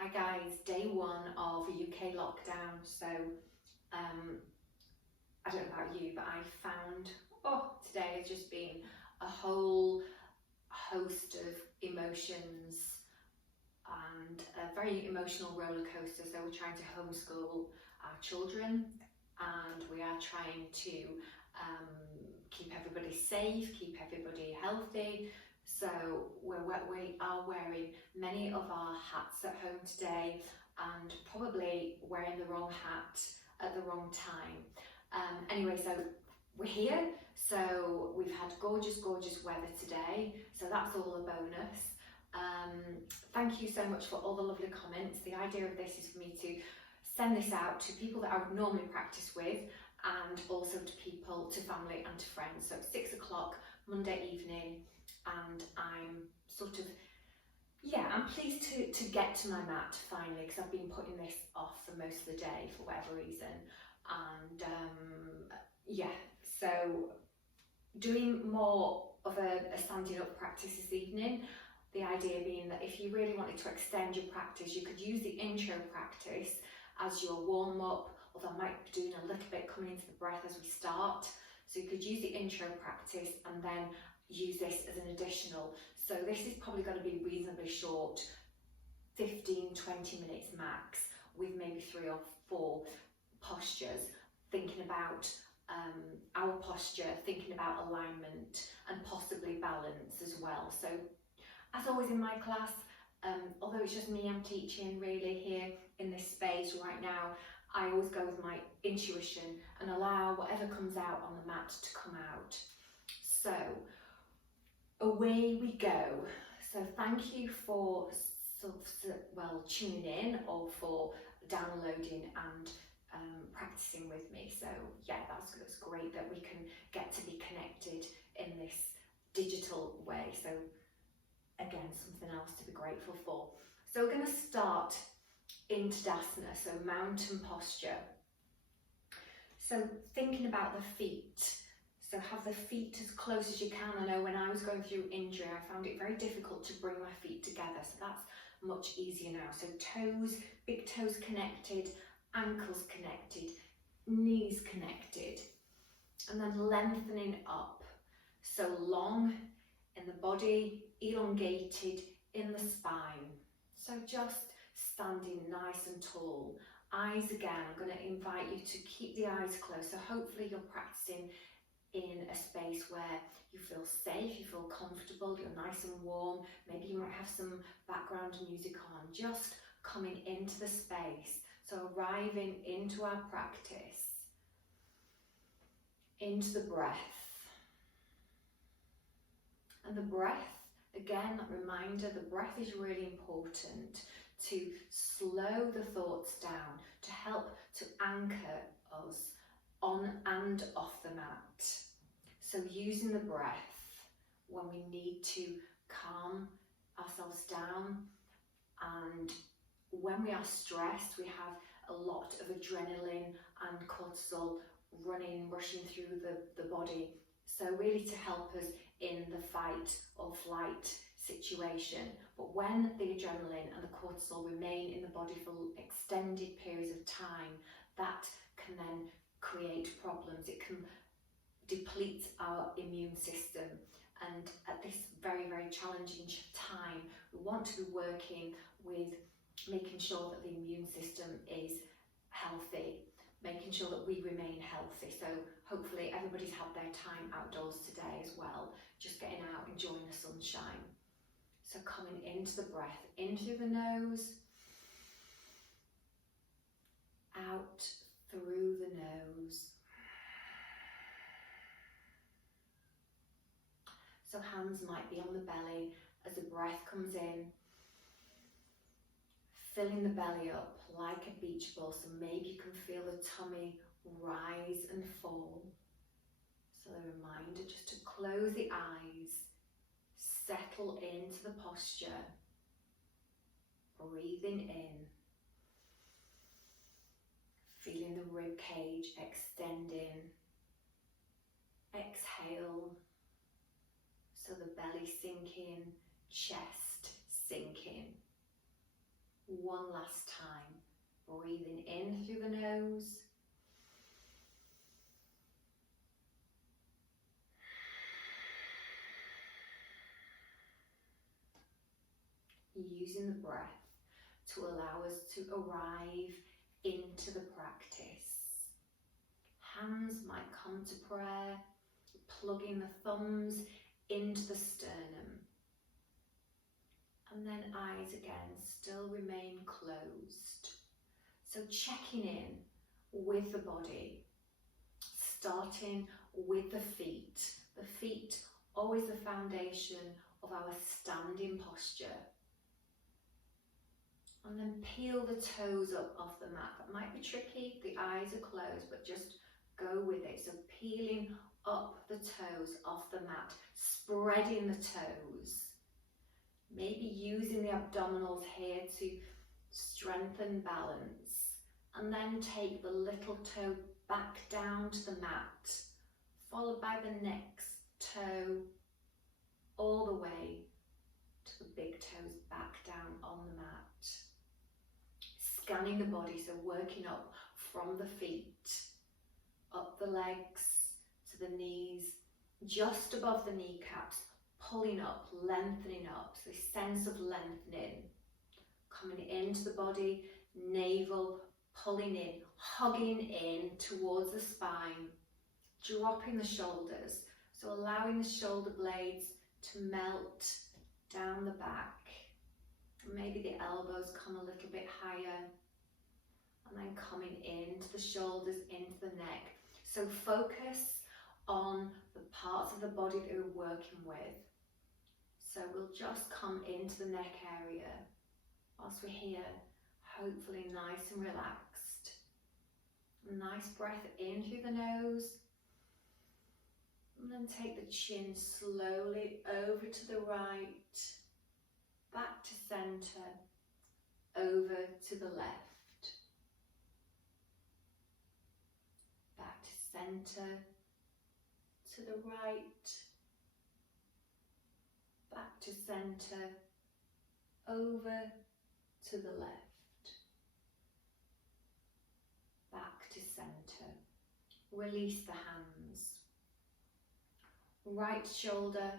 Hi guys, day one of UK lockdown. So I don't know about you, but I found today has just been a whole host of emotions and a very emotional roller coaster. So we're trying to homeschool our children and we are trying to keep everybody safe, keep everybody healthy. So we are wearing many of our hats at home today and probably wearing the wrong hat at the wrong time. Anyway, so we're here. So we've had gorgeous weather today. So that's all a bonus. Thank you so much for all the lovely comments. The idea of this is for me to send this out to people that I would normally practice with and also to people, to family and to friends. So it's 6 o'clock Monday evening and I'm I'm pleased to get to my mat finally, because I've been putting this off for most of the day for whatever reason. And so doing more of a standing up practice this evening. The idea being that if you really wanted to extend your practice, you could use the intro practice as your warm up, although I might be doing a little bit coming into the breath as we start. So you could use the intro practice and then use this as an additional. So this is probably going to be reasonably short, 15-20 minutes max, with maybe 3 or 4 postures, thinking about our posture, thinking about alignment and possibly balance as well. So as always in my class, although it's just me I'm teaching really here in this space right now, I always go with my intuition and allow whatever comes out on the mat to come out. So away we go. So thank you for tuning in or for downloading and practicing with me. So yeah, that's great that we can get to be connected in this digital way. So again, something else to be grateful for. So we're going to start in Tadasana, so mountain posture. So thinking about the feet. So have the feet as close as you can. I know when I was going through injury, I found it very difficult to bring my feet together. So that's much easier now. So toes, big toes connected, ankles connected, knees connected, and then lengthening up. So long in the body, elongated in the spine. So just standing nice and tall. Eyes again, I'm going to invite you to keep the eyes closed. So hopefully you're practicing in a space where you feel safe, you feel comfortable, you're nice and warm. Maybe you might have some background music on, just coming into the space. So arriving into our practice, into the breath. And the breath, again, that reminder, the breath is really important to slow the thoughts down, to help to anchor us on and off the mat. So using the breath when we need to calm ourselves down, and when we are stressed, we have a lot of adrenaline and cortisol rushing through the body. So really to help us in the fight or flight situation. But when the adrenaline and the cortisol remain in the body for extended periods of time, that can then create problems. It can deplete our immune system. And at this very challenging time, we want to be working with making sure that the immune system is healthy, making sure that we remain healthy. So hopefully everybody's had their time outdoors today as well, just getting out, enjoying the sunshine. So coming into the breath, in through the nose, out through the nose. So hands might be on the belly as the breath comes in, filling the belly up like a beach ball. So maybe you can feel the tummy rise and fall. So the reminder just to close the eyes, settle into the posture, breathing in, feeling the rib cage extending. Exhale, so the belly sinking, chest sinking. One last time, breathing in through the nose. Using the breath to allow us to arrive into the practice. Hands might come to prayer, plugging the thumbs into the sternum. And then eyes again still remain closed. So checking in with the body, starting with the feet. The feet, always the foundation of our standing posture. And then peel the toes up off the mat. That might be tricky, the eyes are closed, but just go with it. So peeling up the toes off the mat, spreading the toes. Maybe using the abdominals here to strengthen balance. And then take the little toe back down to the mat, followed by the next toe all the way to the big toes back down on the mat. Scanning the body, so working up from the feet, up the legs to the knees, just above the kneecaps, pulling up, lengthening up, so this sense of lengthening, coming into the body, navel, pulling in, hugging in towards the spine, dropping the shoulders, so allowing the shoulder blades to melt down the back. Maybe the elbows come a little bit higher, and then coming into the shoulders, into the neck. So focus on the parts of the body that we're working with. So we'll just come into the neck area whilst we're here, hopefully nice and relaxed. Nice breath in through the nose, and then take the chin slowly over to the right, back to centre, over to the left, back to centre, to the right, back to centre, over to the left, back to centre. Release the hands. Right shoulder,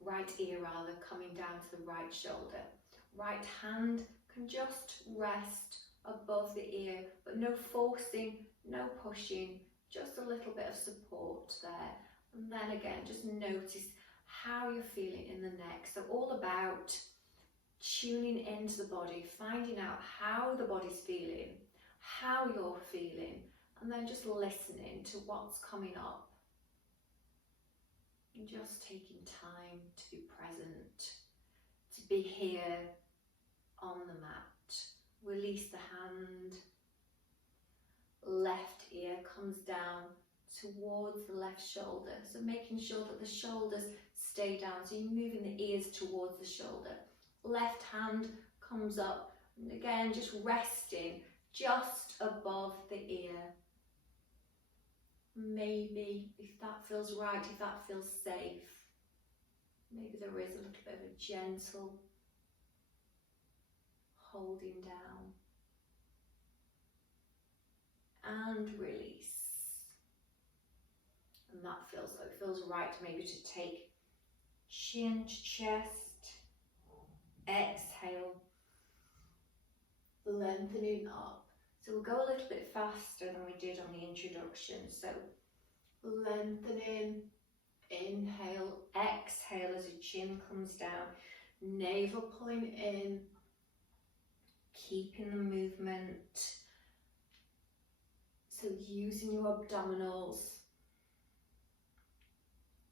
right ear rather, coming down to the right shoulder. Right hand can just rest above the ear, but no forcing, no pushing, just a little bit of support there. And then again, just notice how you're feeling in the neck. So all about tuning into the body, finding out how the body's feeling, how you're feeling, and then just listening to what's coming up. And just taking time to be present, to be here on the mat. Release the hand. Left ear comes down towards the left shoulder. So making sure that the shoulders stay down. So you're moving the ears towards the shoulder. Left hand comes up. And again, just resting just above the ear. Maybe, if that feels right, if that feels safe, maybe there is a little bit of a gentle holding down. And release. And that feels, so it feels right maybe to take chin to chest, exhale, lengthening up. So we'll go a little bit faster than we did on the introduction. So lengthening, inhale, exhale as your chin comes down, navel pulling in, keeping the movement. So using your abdominals,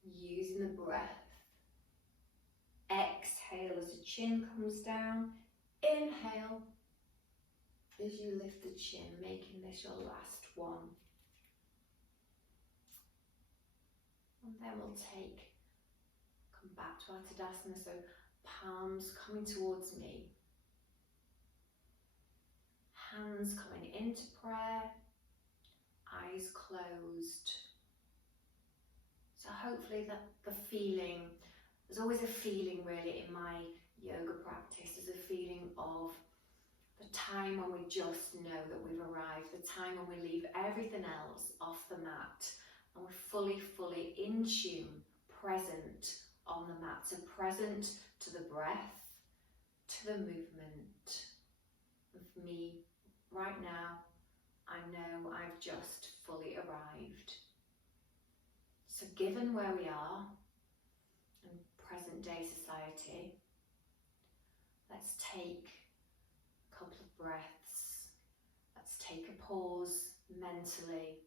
using the breath. Exhale as the chin comes down, inhale as you lift the chin, making this your last one. And then we'll come back to our Tadasana, so palms coming towards me. Hands coming into prayer, eyes closed. So hopefully that the feeling, there's always a feeling really in my yoga practice, there's a feeling of The time when we just know that we've arrived, the time when we leave everything else off the mat and we're fully in tune, present on the mat. So present to the breath, to the movement of me right now. I know I've just fully arrived. So given where we are in present day society, let's take a couple of breaths. Let's take a pause mentally.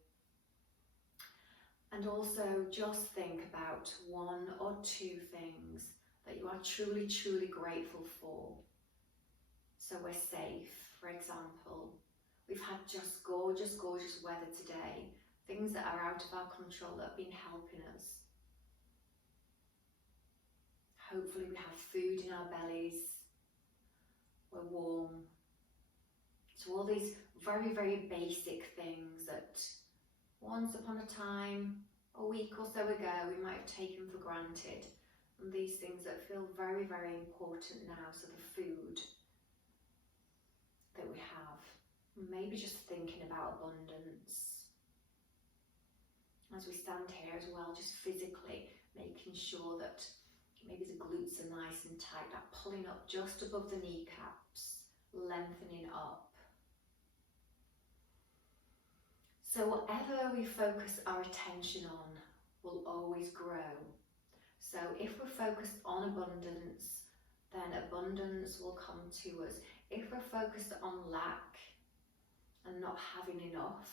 And also just think about one or two things that you are truly grateful for. So we're safe, for example. We've had just gorgeous weather today. Things that are out of our control that have been helping us. Hopefully we have food in our bellies. We're warm. So all these very basic things that once upon a time, a week or so ago, we might have taken for granted. And these things that feel very important now. So the food that we have. Maybe just thinking about abundance. As we stand here as well, just physically making sure that maybe the glutes are nice and tight, that pulling up just above the kneecaps, lengthening up. So whatever we focus our attention on will always grow. So if we're focused on abundance, then abundance will come to us. If we're focused on lack and not having enough,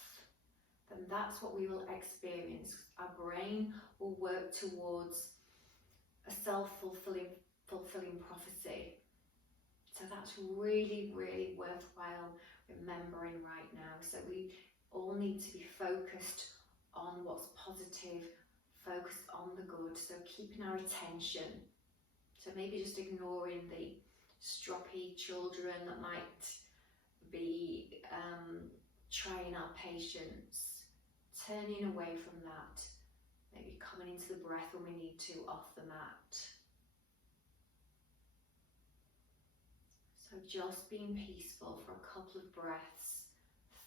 then that's what we will experience. Our brain will work towards a self-fulfilling prophecy. So that's really worthwhile remembering right now. So we all need to be focused on what's positive, focused on the good. So keeping our attention. So maybe just ignoring the stroppy children that might be trying our patience, turning away from that, maybe coming into the breath when we need to off the mat. So just being peaceful for a couple of breaths,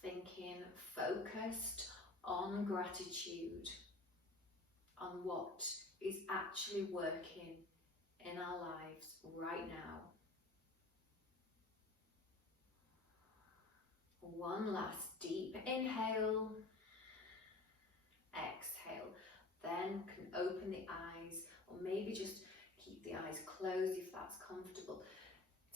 thinking, focused on gratitude, on what is actually working in our lives right now. One last deep inhale, exhale, then can open the eyes, or maybe just keep the eyes closed if that's comfortable.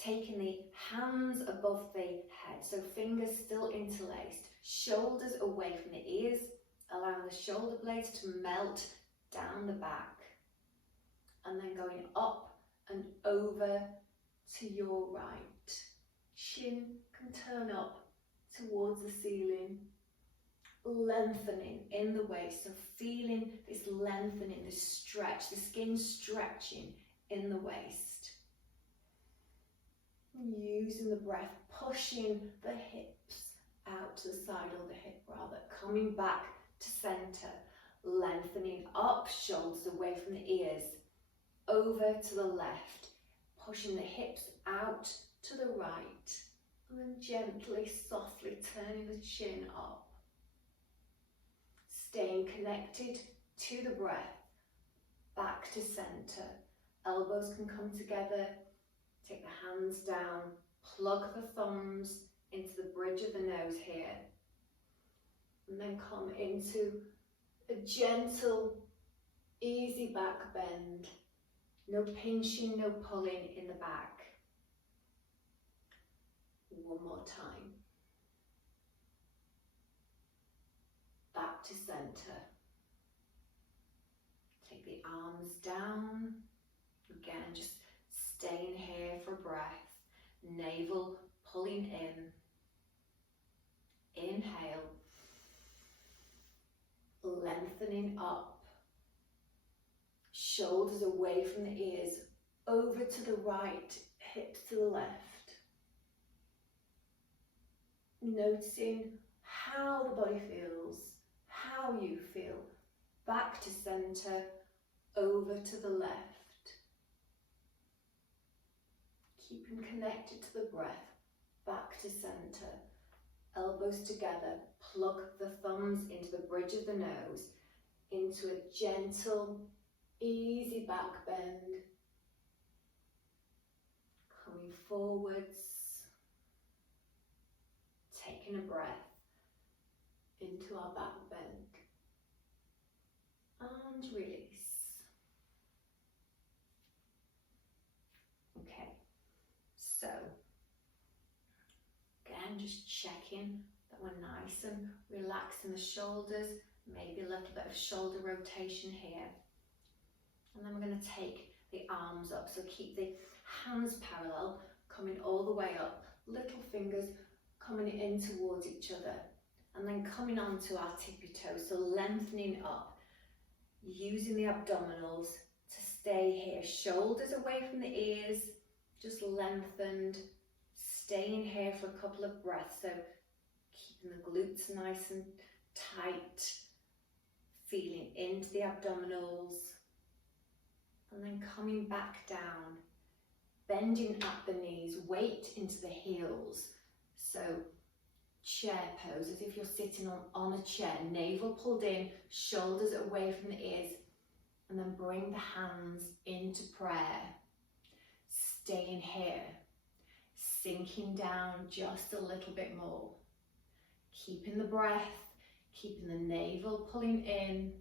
Taking the hands above the head, so fingers still interlaced, shoulders away from the ears, allowing the shoulder blades to melt down the back, and then going up and over to your right. Chin can turn up towards the ceiling, lengthening in the waist, so feeling this lengthening, this stretch, the skin stretching in the waist. Using the breath, pushing the hips out to the side, or the hip rather, coming back to center, lengthening up, shoulders away from the ears, over to the left, pushing the hips out to the right, and then gently, softly turning the chin up. Staying connected to the breath, back to center. Elbows can come together, take the hands down, plug the thumbs into the bridge of the nose here, and then come into a gentle, easy back bend. No pinching, no pulling in the back. One more time. Back to center. Take the arms down. Again, just staying here for breath. Navel pulling in. Inhale. Lengthening up. Shoulders away from the ears, over to the right, hips to the left. Noticing how the body feels, how you feel. Back to center, over to the left. Keeping connected to the breath, back to center, elbows together, plug the thumbs into the bridge of the nose, into a gentle, easy back bend, coming forwards, taking a breath into our back bend, and release. Okay, so again, just checking that we're nice and relaxing the shoulders, maybe a little bit of shoulder rotation here. And then we're going to take the arms up, so keep the hands parallel, coming all the way up, little fingers coming in towards each other, and then coming onto our tippy toes, so lengthening up, using the abdominals to stay here, shoulders away from the ears, just lengthened, staying here for a couple of breaths, so keeping the glutes nice and tight, feeling into the abdominals, and then coming back down, bending at the knees, weight into the heels, so chair pose, as if you're sitting on a chair, navel pulled in, shoulders away from the ears, and then bring the hands into prayer, staying here, sinking down just a little bit more, keeping the breath, keeping the navel pulling in,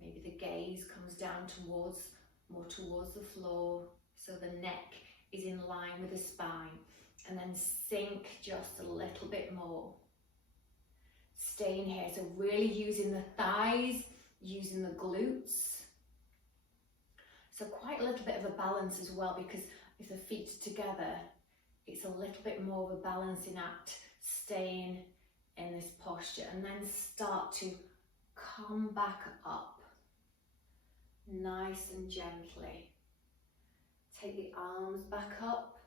maybe the gaze comes down more towards the floor, so the neck is in line with the spine, and then sink just a little bit more. Staying here, so really using the thighs, using the glutes. So quite a little bit of a balance as well, because if the feet are together, it's a little bit more of a balancing act, staying in this posture, and then start to come back up, nice and gently. Take the arms back up,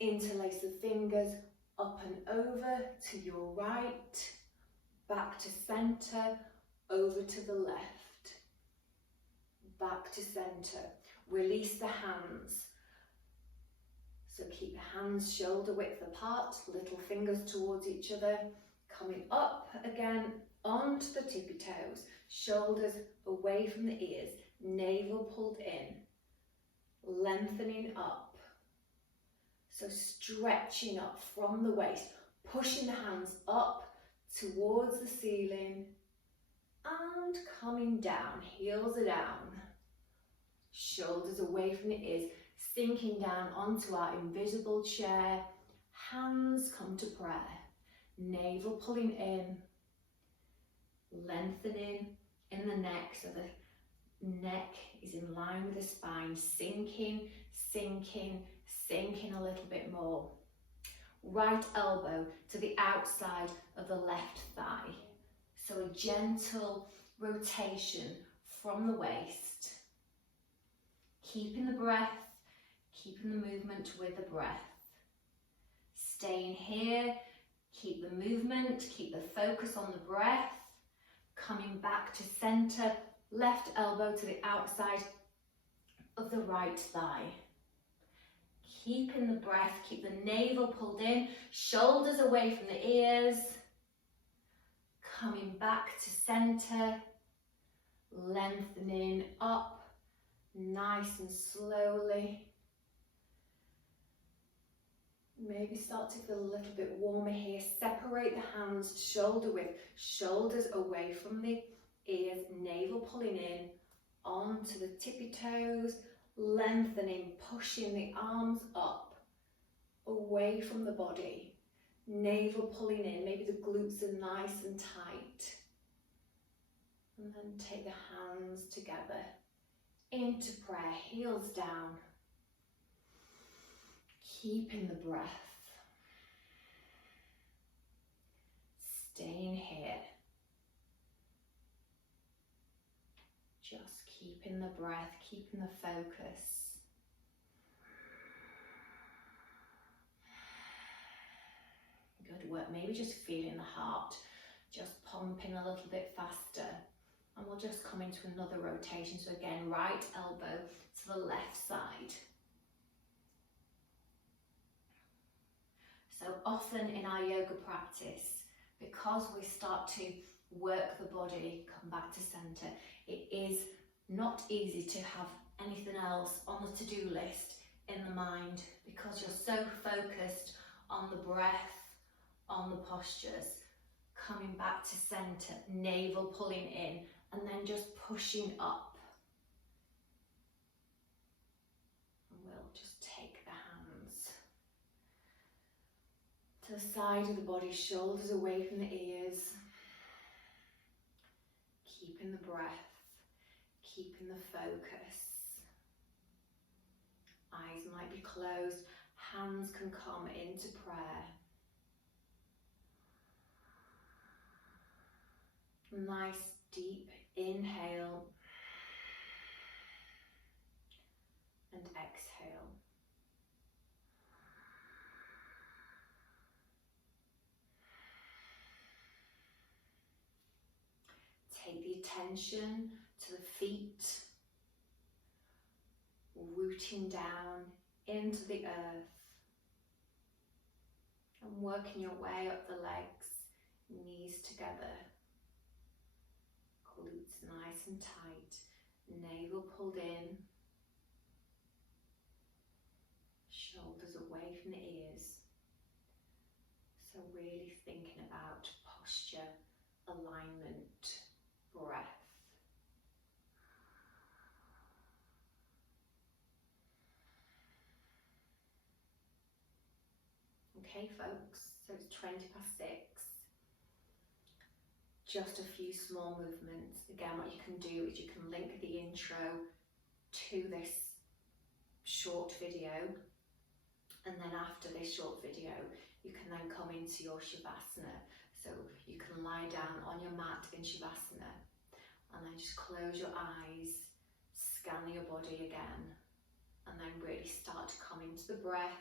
interlace the fingers up and over to your right, back to center, over to the left, back to center. Release the hands. So keep the hands shoulder width apart, little fingers towards each other, coming up again onto the tippy toes, shoulders away from the ears, navel pulled in, lengthening up. So stretching up from the waist, pushing the hands up towards the ceiling and coming down, heels are down, shoulders away from the ears, sinking down onto our invisible chair, hands come to prayer, navel pulling in, lengthening in the neck, so the neck is in line with the spine, sinking, sinking, sinking a little bit more. Right elbow to the outside of the left thigh, so a gentle rotation from the waist, keeping the breath, keeping the movement with the breath. Staying here, keep the movement, keep the focus on the breath, coming back to center, left elbow to the outside of the right thigh. Keeping the breath, keep the navel pulled in, shoulders away from the ears, coming back to center, lengthening up, nice and slowly. Maybe start to feel a little bit warmer here. Separate the hands shoulder width, shoulders away from the ears, navel pulling in onto the tippy toes, lengthening, pushing the arms up, away from the body, navel pulling in, maybe the glutes are nice and tight. And then take the hands together into prayer, heels down. Keeping the breath, staying here, just keeping the breath, keeping the focus. Good work, maybe just feeling the heart just pumping a little bit faster, and we'll just come into another rotation. So again, right elbow to the left side. So often in our yoga practice, because we start to work the body, come back to center, it is not easy to have anything else on the to-do list in the mind, because you're so focused on the breath, on the postures, coming back to center, navel pulling in, and then just pushing up. And we'll just take the hands to the side of the body, shoulders away from the ears, keeping the breath, keeping the focus. Eyes might be closed, hands can come into prayer. Nice deep inhale and exhale. Take the attention to the feet, rooting down into the earth and working your way up the legs, knees together, glutes nice and tight, navel pulled in, shoulders away from the ears. So really thinking about posture, alignment, breath. Okay folks, so it's 6:20. Just a few small movements. Again, what you can do is you can link the intro to this short video, and then after this short video you can then come into your Shavasana. So you can lie down on your mat in Shavasana and then just close your eyes, scan your body again, and then really start to come into the breath,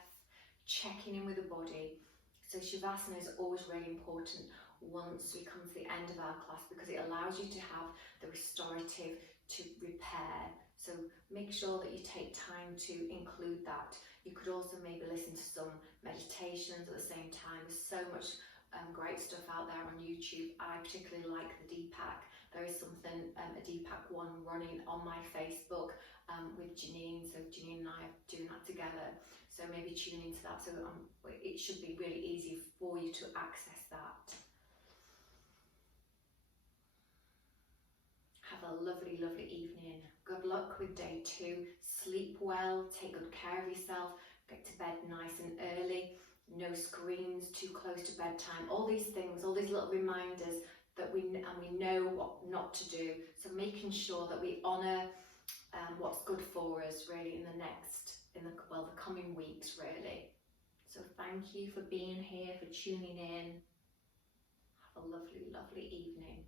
checking in with the body. So Shavasana is always really important once we come to the end of our class, because it allows you to have the restorative to repair. So make sure that you take time to include that. You could also maybe listen to some meditations at the same time. There's so much great stuff out there on YouTube. I particularly like the Deepak. There is something, a Deepak one running on my Facebook with Janine. So Janine and I are doing that together. So maybe tune into that. So it should be really easy for you to access that. Have a lovely, lovely evening. Good luck with day 2. Sleep well, take good care of yourself, get to bed nice and early, no screens too close to bedtime. All these things, all these little reminders that we know what not to do. So making sure that we honour what's good for us really in the coming weeks really. So thank you for being here, for tuning in. Have a lovely, lovely evening.